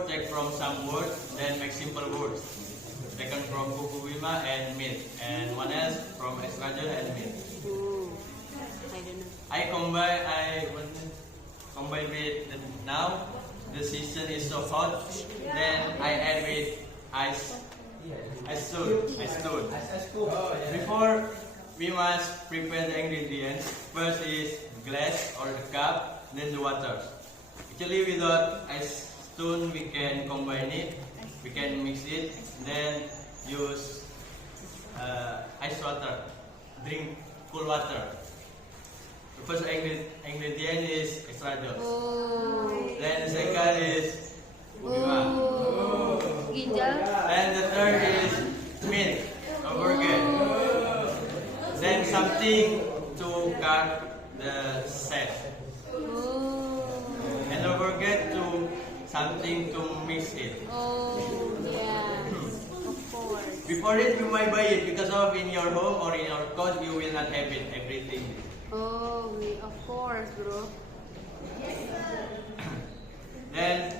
word take from some words, then make simple words. Taken from Kukubima and milk, and one else from estrogen and milk. Ooh, I don't know. I combine with now. The season is so hot. Then I add with ice. Ice stone. Before we must prepare the ingredients. First is glass or the cup, then the water. Actually, without ice stone, we can combine it. We can mix it. Then use ice water. Drink cool water. The first ingredient is estrogen. Oh. Then the second is Kukubima. Oh. Ginjal. Then the third is milk. Don't forget. Then something to cut the set. Oh. And don't forget to something to mix it. Oh, yes. Of course. Before it, you might buy it because of in your home or in your course you will not have it everything. Oh, of course, bro. Then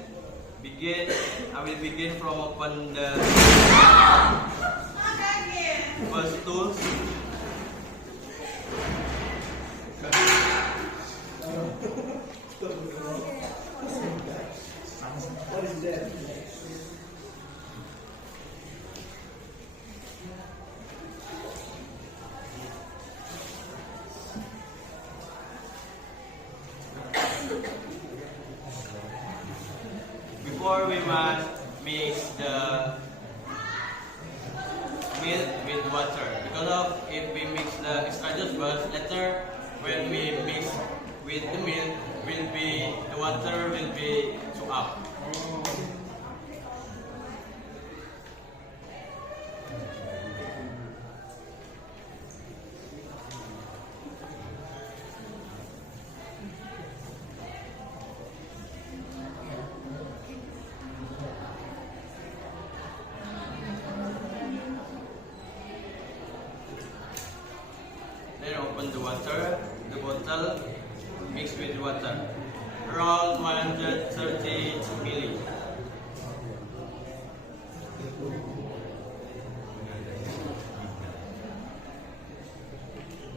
I will begin from open the first tools. What is that? Before we must mix the milk with water. Because of if we mix the extra juice first, later when we mix with the milk, the water will be too up. Then open the bottle, mix with water. Around 130 milli.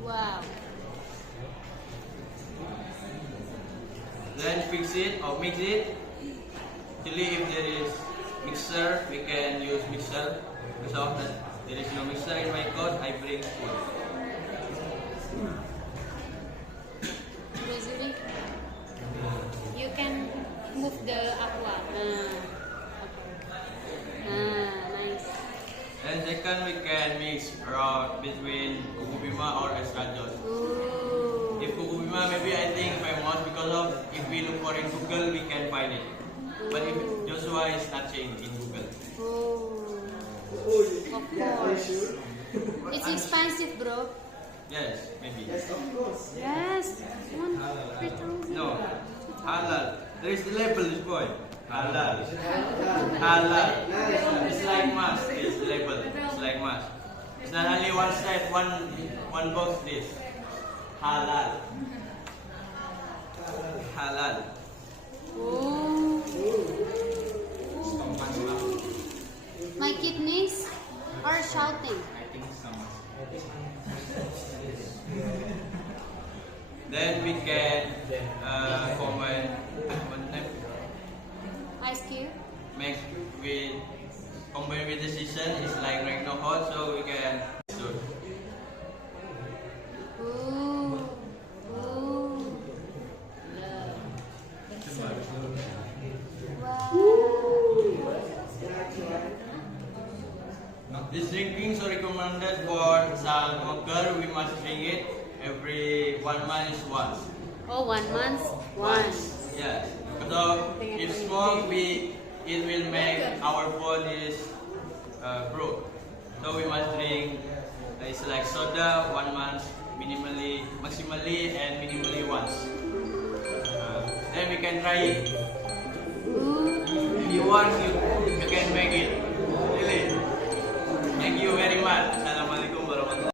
Wow. Then fix it or mix it. Actually, if there is mixer, we can use mixer. Because of that, there is no mixer in my course, I bring food. Rosary, you can move the aqua. Nice. And second, we can mix around between Kukubima or estrogen. Ooh. If Kukubima, maybe I think famous because of if we look for in Google, we can find it. But if Joshua is nothing in Google. Oh. Of Yeah, are you course. sure? It's expensive, bro. Yes, maybe. Yes, of course. Yes. 1,000. No, halal. There is the label, this boy. Halal. Halal. It's like mask. It's the label. It's like mask. It's not only one side, one box. This halal. Halal. Oh. My kidneys are shouting. I think some. Then we can combine Ice cube. make with combine with the season. It's like right now hot, so we can soon. Ooh. Ooh. Wow. This drinking so recommended for some smoker. We must drink it every 1 month once. Oh, 1 month? Once. Yes. Because if smoke, it will make our bodies broke. So we must drink. It's like soda 1 month minimally, maximally, and minimally once. Then we can try it. Ooh. If you want, you can make it. Really.